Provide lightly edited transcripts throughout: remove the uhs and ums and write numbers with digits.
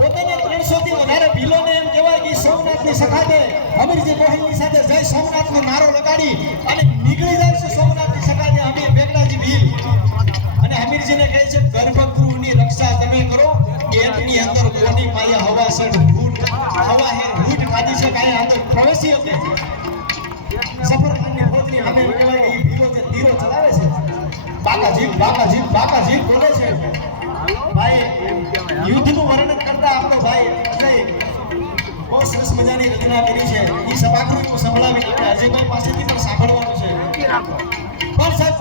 પોતાના 300 થી વધારે ભીલોને એમ કહેવાય કે સોમનાથની સખાતે અમીરજી ગોહિલની સાથે જય સોમનાથનો નારો લગાડી અને નીકળી જાય છે સોમનાથની સખાતે અમીર બેગડાજી ભીલ અને અમીરજીને કહે છે ગર્ભગૃહની રક્ષા તમે કરો ગેટની અંદર કોની માયા હવા સડ ફૂટ હવા હે ફૂટ ખાધી છે કાંઈ અંદર પ્રવેશી હતી સફરખાનની ફોજની અમે કહેવાય કે ભીલો જે તીરો ચલાવે છે બાકાજી બોલે છે ભાઈ યુદ્ધનું વર્ણન કરતા આપણો ભાઈ બહુ સરસ મજાની રચના કરી છે એ સભાગૃહનું સંભળાવી એટલે અજયભાઈ પાસેથી પણ સાંભળવાનું છે પણ સાહેબ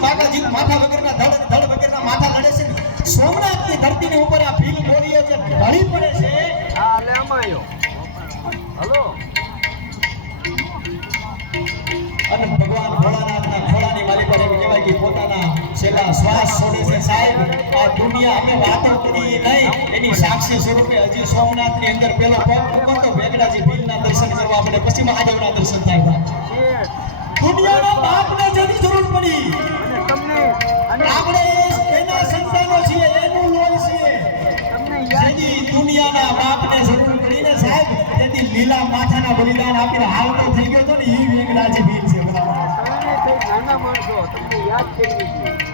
બાકાજી માથા વગરના ધડ વગરના માથા લડે છે સોમનાથની ધરતીની ઉપર આ ભીલ બોલીઓ જે ઢળી પડે છે હા લે અમાયો હલો અને ભગવાન ભોળાનાથના ખોળાની માલી પર એમ કહેવાય કે પોતાના છેલ્લા શ્વાસ છોડે છે સાહેબ આ દુનિયા અમે વાતો કરી નહીં એની સાક્ષી સ્વરૂપે હજી સોમનાથની અંદર પેલો પગ મૂકો તો વેગડાજી ભીલના દર્શન કરવા આપણે પછી મહાદેવના દર્શન થાય દુનિયાના બાપને જેની જરૂર પડી અને તમને અને આપણે એના સંતાનો છીએ એનું લોહી છીએ જેની દુનિયાના બાપને જરૂર પડી ને સાહેબ તેથી લીલા માથાના બલિદાન આપીને હાલતો થઈ ગયો તો ને એ વેગડાજી ભીલ છે બધા તમે નાના માણસો તમને યાદ કરી દીધું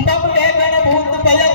बाप कहे मैंने बहुत भजन